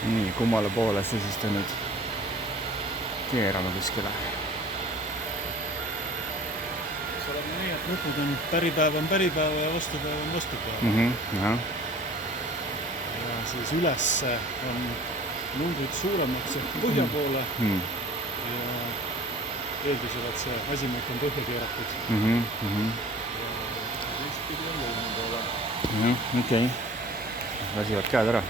Nii, kummale poole see siis ta nüüd keerama kuskile. See oleb nii, et nupud on päripäev on päripäeva ja vastupäev on vastupäeva. Ja Siis üles on numbrid suuremaks ehk põhja poole ja eeldusel, et see asimik on põhja keeratud. Ja teistpidi on lõuna poole. Okei. Lasivad käed ära.